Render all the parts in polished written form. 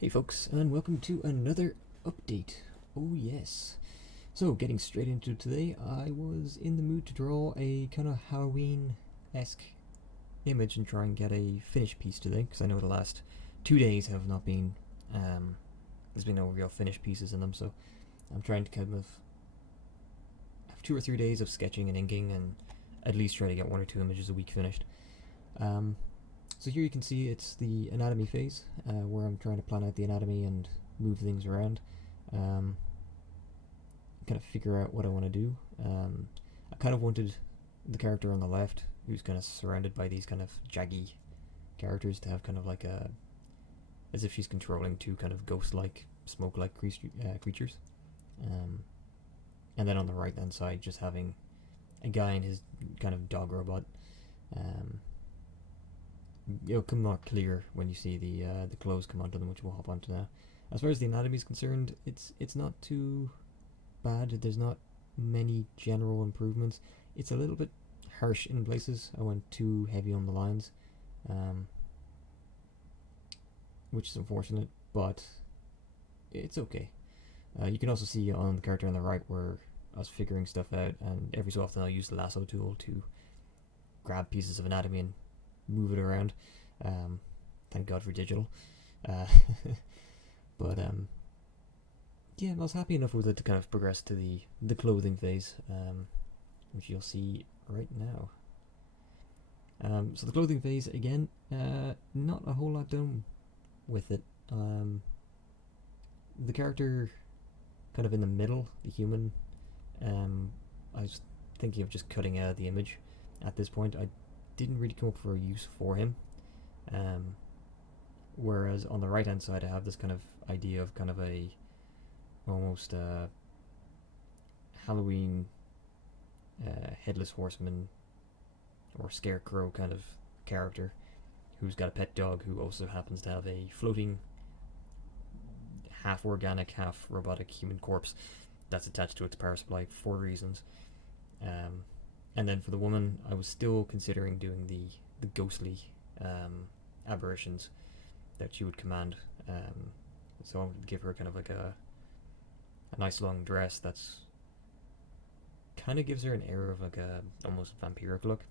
Hey folks, and welcome to another update. Oh yes. So, getting straight into today, I was in the mood to draw a kind of Halloween-esque image and try and get a finished piece today, because I know the last 2 days have not been, there's been no real finished pieces in them, so I'm trying to kind of have 2 or 3 days of sketching and inking and at least try to get 1 or 2 images a week finished. So here you can see it's the anatomy phase, where I'm trying to plan out the anatomy and move things around, kind of figure out what I want to do. I kind of wanted the character on the left, who's kind of surrounded by these kind of jaggy characters, to have kind of like as if she's controlling 2 kind of ghost-like, smoke-like creatures. And then on the right hand side, just having a guy and his kind of dog robot. It'll come more clear when you see the clothes come onto them, which we'll hop onto now. As far as the anatomy is concerned, it's not too bad. There's not many general improvements. It's a little bit harsh in places. I went too heavy on the lines, which is unfortunate, but it's okay. You can also see on the character on the right where I was figuring stuff out, and every so often I'll use the lasso tool to grab pieces of anatomy and move it around. Thank God for digital. But yeah, I was happy enough with it to kind of progress to the clothing phase, which you'll see right now. So the clothing phase, again, not a whole lot done with it. The character kind of in the middle, the human, I was thinking of just cutting out the image at this point. I didn't really come up for a use for him, whereas on the right hand side I have this kind of idea of kind of a almost Halloween headless horseman or scarecrow kind of character who's got a pet dog who also happens to have a floating half organic half robotic human corpse that's attached to its power supply for reasons. And then for the woman, I was still considering doing the ghostly aberrations that she would command. So I would give her kind of like a nice long dress that's kind of gives her an air of like a almost vampiric look.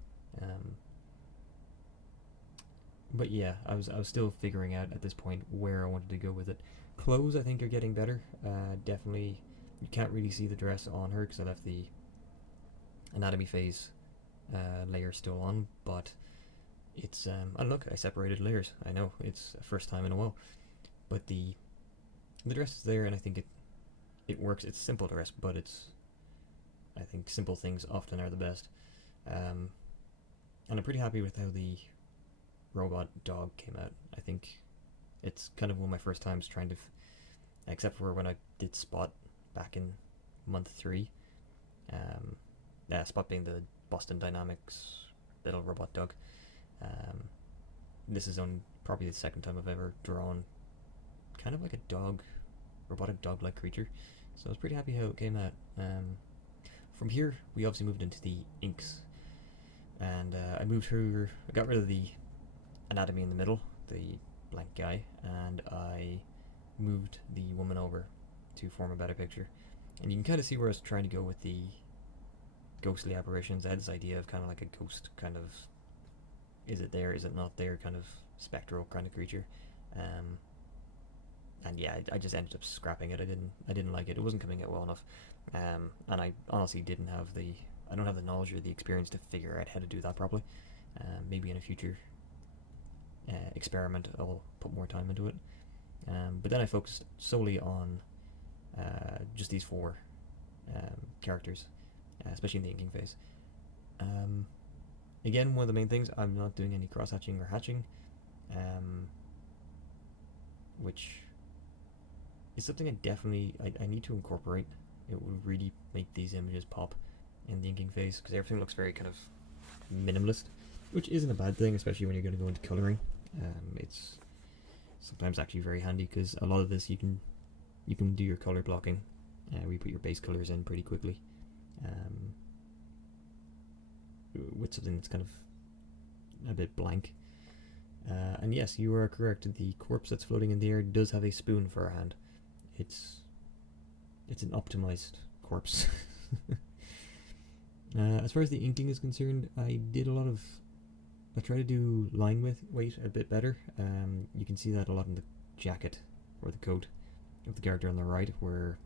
But yeah, I was still figuring out at this point where I wanted to go with it. Clothes I think are getting better. Definitely, you can't really see the dress on her because I left the anatomy phase layer still on, but it's and look, I separated layers. I know it's the first time in a while, but the dress is there, and I think it works. It's a simple dress, but I think simple things often are the best. And I'm pretty happy with how the robot dog came out. I think it's kind of one of my first times trying to, except for when I did Spot back in month 3. Spot being the Boston Dynamics little robot dog. This is on probably the second time I've ever drawn kind of like a dog, robotic dog-like creature. So I was pretty happy how it came out. From here, we obviously moved into the inks, and I got rid of the anatomy in the middle, the blank guy, and I moved the woman over to form a better picture. And you can kind of see where I was trying to go with the ghostly apparitions. I had this idea of kind of like a ghost kind of, is it there, is it not there, kind of spectral kind of creature. And yeah, I just ended up scrapping it. I didn't like it. It wasn't coming out well enough. And I honestly I don't have the knowledge or the experience to figure out how to do that properly. Maybe in a future experiment I'll put more time into it. But then I focused solely on just these 4 characters, especially in the inking phase. Again, one of the main things, I'm not doing any cross-hatching or hatching, which is something I need to incorporate. It would really make these images pop in the inking phase, because everything looks very kind of minimalist, which isn't a bad thing, especially when you're going to go into coloring. It's sometimes actually very handy, because a lot of this you can do your color blocking, where you put your base colors in pretty quickly, with something that's kind of a bit blank. And yes, you are correct. The corpse that's floating in the air does have a spoon for a hand. It's an optimized corpse. As far as the inking is concerned, I try to do line weight a bit better. You can see that a lot in the jacket or the coat of the character on the right, where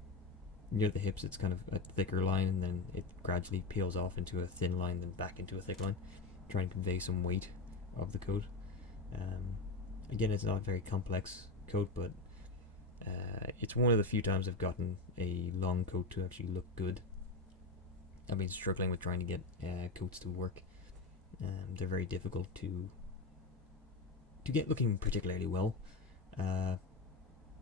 near the hips it's kind of a thicker line and then it gradually peels off into a thin line, then back into a thick line, trying to convey some weight of the coat. Again, it's not a very complex coat, but it's one of the few times I've gotten a long coat to actually look good. I've been struggling with trying to get coats to work. They're very difficult to get looking particularly well.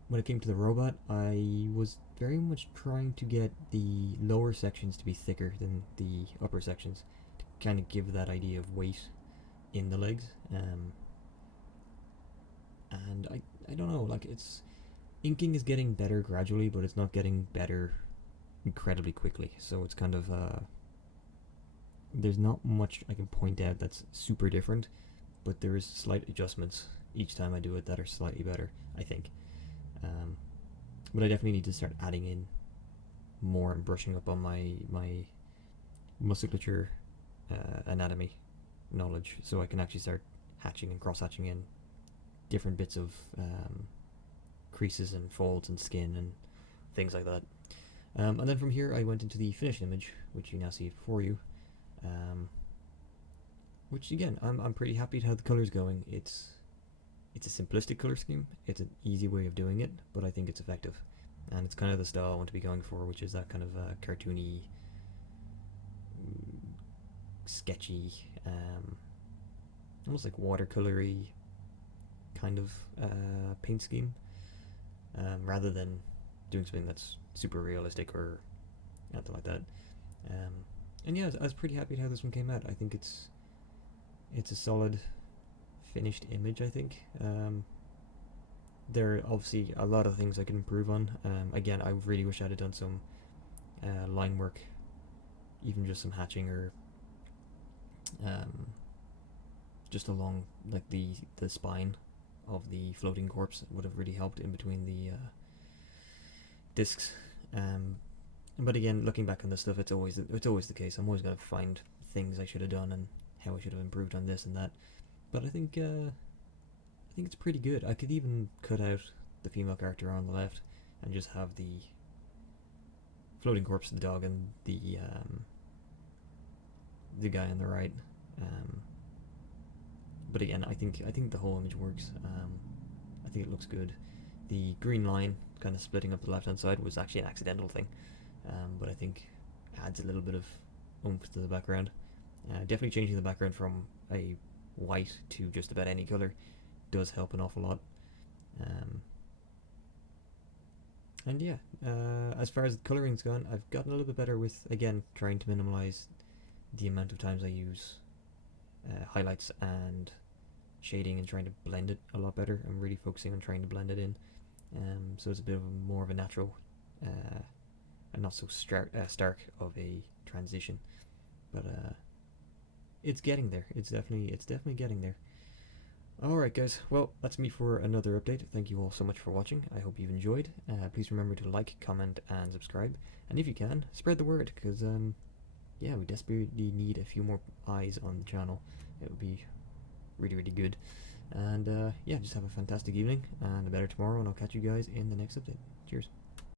When it came to the robot, I was very much trying to get the lower sections to be thicker than the upper sections, to kind of give that idea of weight in the legs. And I don't know, like, inking is getting better gradually, but it's not getting better incredibly quickly, so it's kind of there's not much I can point out that's super different, but there is slight adjustments each time I do it that are slightly better, I think. But I definitely need to start adding in more and brushing up on my musculature anatomy knowledge, so I can actually start hatching and cross-hatching in different bits of creases and folds and skin and things like that. And then from here I went into the finished image, which you now see before you, which again, I'm pretty happy with how the color's going. It's a simplistic color scheme, it's an easy way of doing it, but I think it's effective. And it's kind of the style I want to be going for, which is that kind of cartoony, sketchy, almost like watercolory kind of paint scheme, rather than doing something that's super realistic or anything like that. And yeah, I was pretty happy with how this one came out. I think it's a solid finished image, I think. There are obviously a lot of things I can improve on. Again, I really wish I had done some line work, even just some hatching, or just along like the spine of the floating corpse would have really helped in between the discs. But again, looking back on this stuff, it's always the case. I'm always going to find things I should have done and how I should have improved on this and that. But I think it's pretty good. I could even cut out the female character on the left and just have the floating corpse of the dog and the guy on the right. But again, I think the whole image works. I think it looks good. The green line kind of splitting up the left hand side was actually an accidental thing, but I think adds a little bit of oomph to the background. Definitely changing the background from a white to just about any color does help an awful lot. And yeah, as far as the coloring's gone, I've gotten a little bit better with, again, trying to minimize the amount of times I use highlights and shading and trying to blend it a lot better. I'm really focusing on trying to blend it in, so it's a bit of more of a natural and not so stark of a transition, but it's getting there. It's definitely getting there. Alright guys, well, that's me for another update. Thank you all so much for watching. I hope you've enjoyed. Please remember to like, comment, and subscribe. And if you can, spread the word, because yeah, we desperately need a few more eyes on the channel. It would be really, really good. And yeah, just have a fantastic evening and a better tomorrow, and I'll catch you guys in the next update. Cheers.